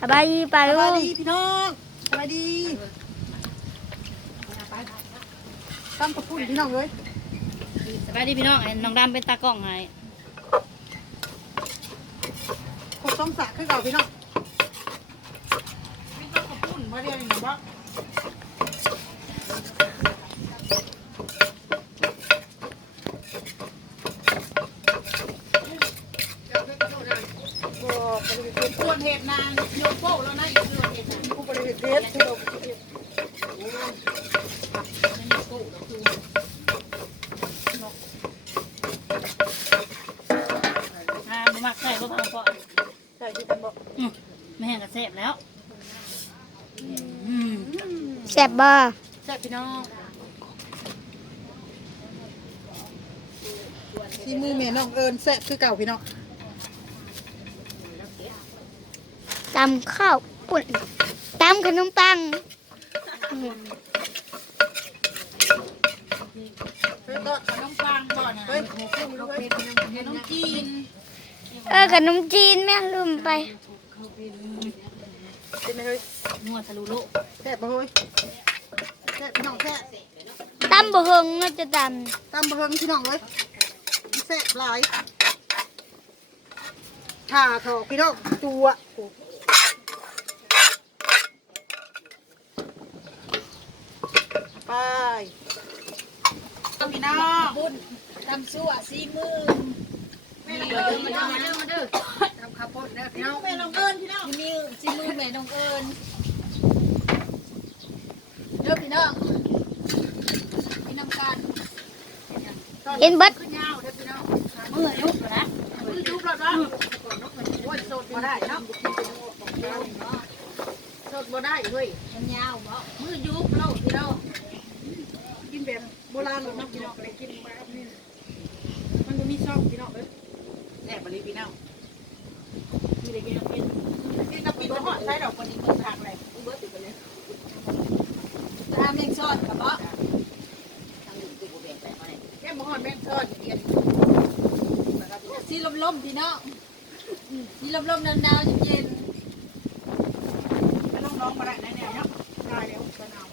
สบายดีป่าสลุวัสงดีพี่น้องสวัสดีตั้มกระปุ่นพี่น้องเลยสบายดีพี่น้องไอ้น้องดำเป็นตากล้องให้ขบต้มสระคือเก่าพี่น้องไม่ต้องกระปุ่นมาเรียนอย่างว่าควรเหตุนางโยโป้แล้วนะอีกเรื่องเหตุนางผู้บริเหตุเพชรที่เรา อ่า บ่มักใส่บ่พังเพราะใช่ที่ท่านบอกอืมไม่แห้งก็แซ่บแล้วอืมแซ่บบ่ใช่พี่น้องที่มือแม่น้องเอิญแซ่บคือเก่าพี่น้องตำข้าวปุ่นตำขนมปังอืมเฮ้ยก็ขนมปังก่อนเฮ้ยหมูกุ้งด้วยขนมจีน เออขนมจีนแม่ลืมไปเป็นไหมเฮ้ยนัวทะลุโลกแซ่บปะเฮ้ยแซ่บพี่น้องแซ่บตำบ่เฮงน่าจะตตำบะเฮิงพี่น้องเลยแซ่บหลายข่าเถอะพี่น้องตัวไปพี่น้องบุญตำซั่วซีมือแม่น้อง เดิน้องเด้อมาเด้อทำข้าวโพดเด้อพี่น้องแม่น้องเอิญพี่น้องซีมือซีมือแม่น้องเอิญเด้อพี่น้องพี่น้ำกันเห็นเบิดขึ้นยาเด้อพี่น้องเมื่อยุบแล้วนะมือยุบแล้วนะโอ้ยสดบ่ได้เนาะสดบ่ได้เฮ้ยมันยาวบ่มือยุบแล้วพี่น้องกินแบบโบราณเลยเนาะพี่น้องเลยกินแบบนี้มันบ่มีซอกพี่น้องเอ้ยแซ่บบ่เลยพี่น้องมีได้กินเอากินกินกับกินบ่ฮอดใช้ดอกคนนี้เบิ่งทางเลยเบิดติดไปเลย ตามแมงซอนกับบ่ แก้มบ่ฮอดแม่งทอดเดียน สีล มๆพี่น้องสีลมๆหนาวๆเย็นถ้าน้องๆมาได้แน่ๆเนาะได้แล้วก็เอา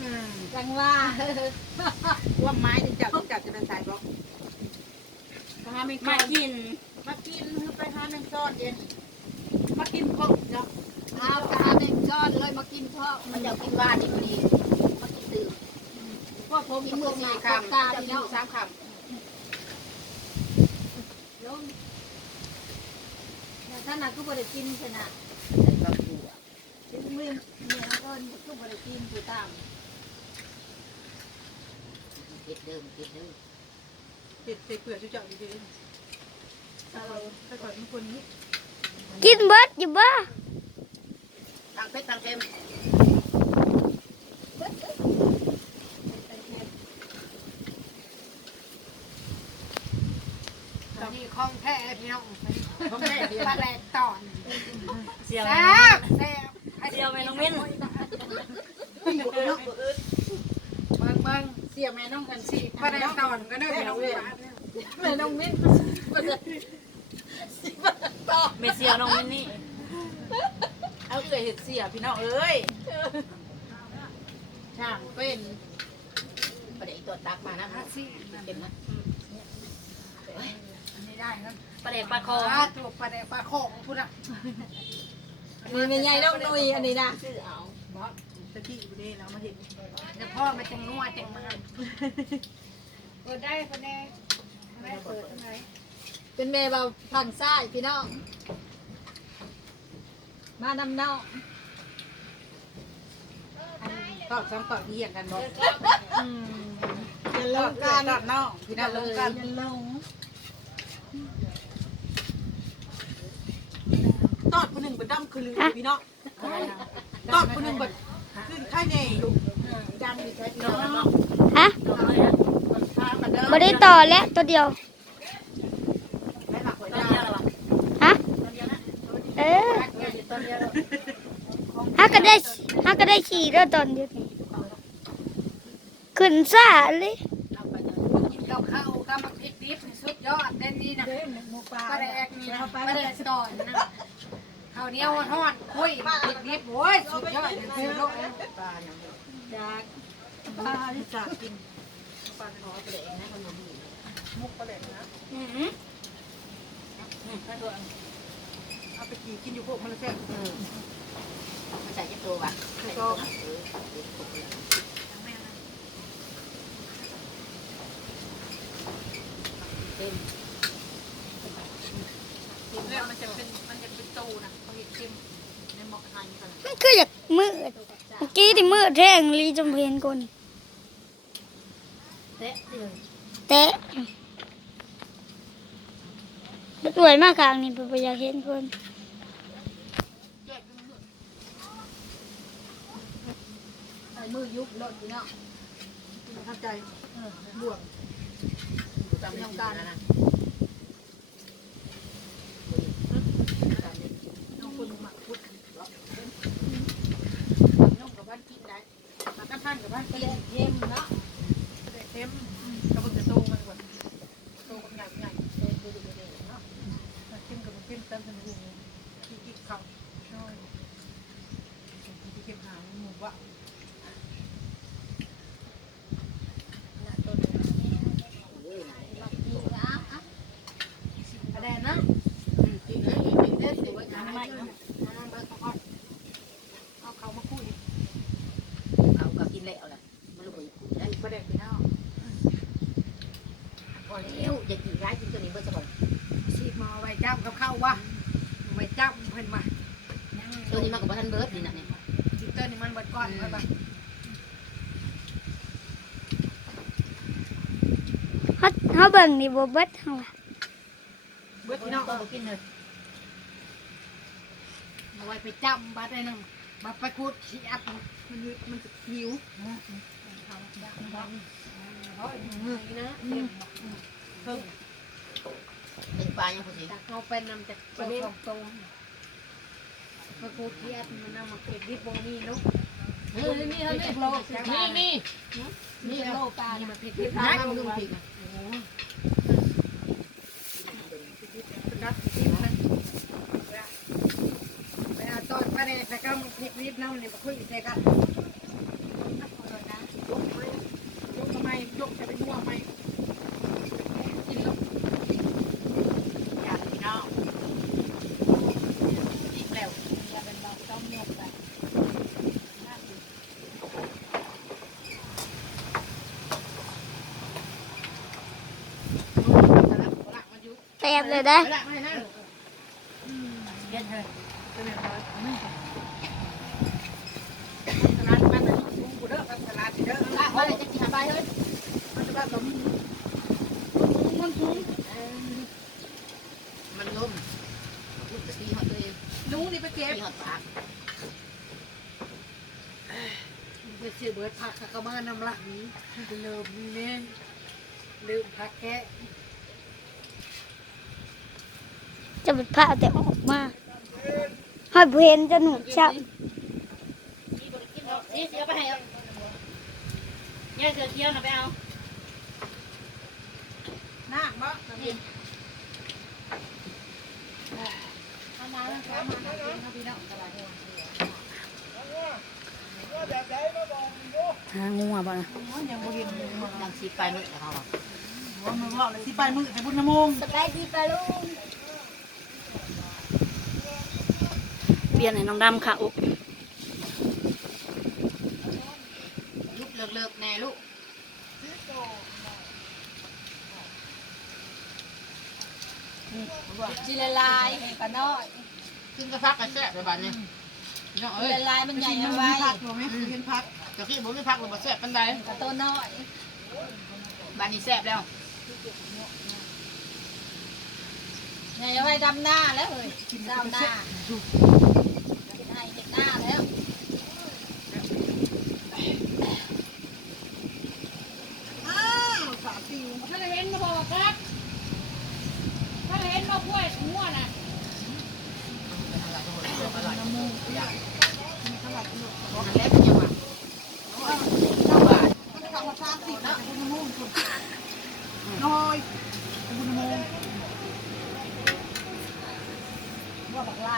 อืมๆจังว่าว่าไม้ที่จับจับจะเป็นสายบล็อกมาหาแมงมามากิน มากินคือไปหาแมงซอดเย็นมากินข้าวเนาะเอาตาแมงซอนเลยมากินพ่อมันจะกินว่านี่พอดีมากินตื่น พวกผมกินกับมือวกหนี้นาคคำตาำพี่น้องสามคลงท่านน่ะก็บ่ได้กินชนะกินมือเนี่ยเอิ้นก็บ่ได้กินผู้ตามำเห็ดใส่เปลือกจุ๊บๆอยู่ดีเอาไปก่อนมันคนนี้กินเบิดอยู่บ่ตังเป็ดตังเค็ม นี่คล่องแท้พี่น้องคล่องแท้ปลาแหลกตอนเสียวแซ่บแซ่บเสียวแม่น้องมิ้นเบิ่งเบิ่งเสียแม่น้องกันสิปลาแหลกตอนก็ได้พี่น้องเว้ยแม่น้องมิ้นแม่เสียวน้องมิ้นนี่เอาเกยเห็ดเสียพี่น้องเอ้ยช่างเป็นประเดี๋ยวตัวตักมานะฮัสิเป็นนะอันนี้ ได้ครับปลาเด็กปลาคอปลาตัวปลาแดกปลาโขงพูดอะมีแม่ใหญ่น้องนุยอันนี้นะชื่อเอาบอสตะกี้อยู่นี่เรามาเห็นเดี๋ยวพ่อมาจังนัวจังมันเปิดได้ปะแน่ไม่เปิดทำไมเป็นแม่เบาฝั่งซ้ายพี่น้องมานำเนาะตอบซ้ำตอบเยี่ยงกันบอกอย่าลตองบกันตอบน้องพี่น้องลงกันอย่าลง ตอด คนหนึ่งเป็นดำคือลืมพี่น้องตอดคนหนึ่งเป็นขึ้นไข่เน่อยู่จำดีใช่พี่น้องฮะพามาเด้อบ่ได้ต่อแล้วตัวเดียวไม่หมักหัวต้นใจเดียวหรอวะฮะเออฮักก็ได้ฮักก็ได้ขี่แล้วตอนเดียวนี้ขึ้นซ่าเลยเราเข้ากับมักพริกดิบสุดยอดเด่นนี้นะปลาปลาแดกนี่นะปลาแดกสอนนะ ข้าวเหนียวทอดโอ้ยดิบดิบโอ้ยสุดยอดเลยโลกปลาอย่างเดียวจากปลาที่จากกินปลาขอไปเลยนะคนนี้มุกปลาแหลกนะอืมเอาไปกี่กินอยู่พวกมันแซ่บเออมันใส่กี่ตัววะใส่ตัวเออเต็มแล้วมันจะเป็นมันจะเป็น ตูนะเขาเห็นเค็มในหมอกหันกันมันคืออยากมืดเมื่อกี้ที่มืดแท้งลีจมเพนคนเตะเดือดแตะสวยมากครั้งนี้เพื่อยากเห็นคนมือยุบรถอยู่เนาะเข้าใจบวกจำยังการนะนะ น้องคนหมักพุดน้องกับบ้านกินได้ มากระพันกับบ้านกินเค็มเนาะ เค็มกระเบื้องจะโตมันกว่าโตกับใหญ่ใหญ่เนาะเข้มกับเข้มเติมเป็นหูที่กิ๊กเขาช่วยที่เข้มหางหมูวะ กระแดนนะ กินเลยกินได้สิว่า น้ำไม่เนาะน้ำเบิร์ดเขาเอาเขามาคุย เอาก็กินแล้วแหละมันลูกไปได้ ประเด็นไปเนาะ พอแล้วอย่ากินร้ายกินตัวนี้เบิร์ดซะก่อน ชีพมาไว้จ้ำกับข้าววะไว้จ้ำเพิ่นมา ตัวนี้มากับท่านเบิร์ดนี่นะเนี่ย จิตเตอร์นี่มันเบิดก่อนไปปะ เขาเขาเบิ่งนี่บ่เบิดเฮาอะเบิดพี่น้องเอากินเลยเอาไว้ไปจ้ำบัดได้นึงบัดไปคูดขี้อัดมันยึดมันจะหิวนะเพิ่งเป็นปลายังพอดีตักเอาเป็นนำจากประเด็นตรงไปคูดขี้อัดมันนำมาเก็บดิบโบนี่ลูกนี่นี่นี่นี่นี่นี่นี่โลกานี่มันผิดพริที่กพานะมามึดูงมาพริกนะนัด ที่มันเวลาตอนประเด็นแต่ก็พลิกนิดน้ำเนี่ยมาคุยใส่กันยกไหมยกทำไมยกจะไปยั่วไหมกินแล้ว อยากพี่น้องอีกแล้ว จะเป็นเบาต้มยกไป แตบเลยได้มันเย็นเถอะเป็นยังไงสลัดมันน่ะลุงกูเด้อกับสลัดเด้อละว่าจะกินไปเฮ้ยมันจะว่าสมมันถุงมันล้มลูกจะตีหัวตัวเองลุงนี่ไปเก็บตีหัวปากไปซื้อเบิดผักก็มานำละนี้เลิมนี่เนี่ยลืมผักแกะ จะเป็นผ้าแต่ออกมาให้บ่เห็นจะหนุชับนี่เสียไปให้เอาย่าเสือเคี้ยวนะไปเอาหน้าบ่กินเอามาแล้วเอามากินครับพี่น้องสบายหางูอะบ่นะยังบ่เห็นดังสีไปมึงเขาว่ามันว่าเลยสิไปมือแต่บุญนโมงสบายดีปะลุง เปลี่ยนให้น้องดำค่ะอุลูกเลิกๆแน่ลูกจิละลายปะน้อยกินกระพักกระแซ่บไปบ้านนี้น้องเอ้ยละลายมันใหญ่เอาไว้พักบ่แม่เห็นพักตะกี้ผมไม่พักเลยบ่แซ่บปันใดกระโตน้อยบ้านนี้แซ่บแล้วใหญ่เอาไว้ดำหน้าแล้วเฮ้ยดำหน้ากินให้เห็นหน้าแล้ว อ้าวสามปีถ้าเห็นมาบอกครับถ้าเห็นมากล้วยหัวน่ะ อร่อยอันแรกเป็นยังไง มันจะกลับมาสามสิบนะบุญมุ่งคุณน้อยบุญมุ่ง ว่าบักลายเองเนาะ มันนี่ว่ามันแล้วแล้ว เนาะ สบายดีไปแล้ว เนาะ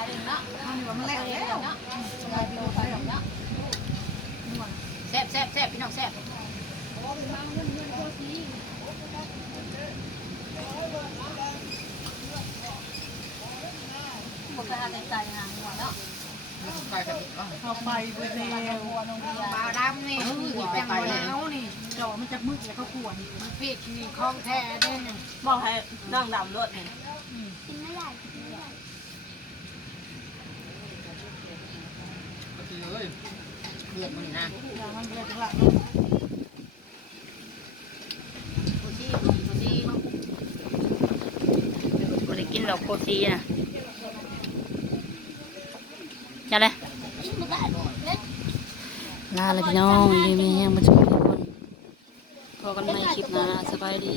แซ่บแซ่บแซ่บพี่น้องแซ่บบ่กล้าใจใจหางหัวเนาะเข้าไปไปแล้วปลาดำนี่เออนี่ไปจังไปหเลวะยเอานี่จอมันจะมึกแล้วเขาขวนมันพริกนี่ของแท้เด้นี่บอกให้ดังดำรถนี่กินไม่ได้ กินไม่ได้เลือดมันนะอย่ามันเลยจังหวะโคซี่โคซี่บ่ได้กินดอกโคซีนะจะเลยลาเลยพี่น้องดีมีแห้งมาช่วยทุกคนพอกันใหม่คลิปน้าสบายดี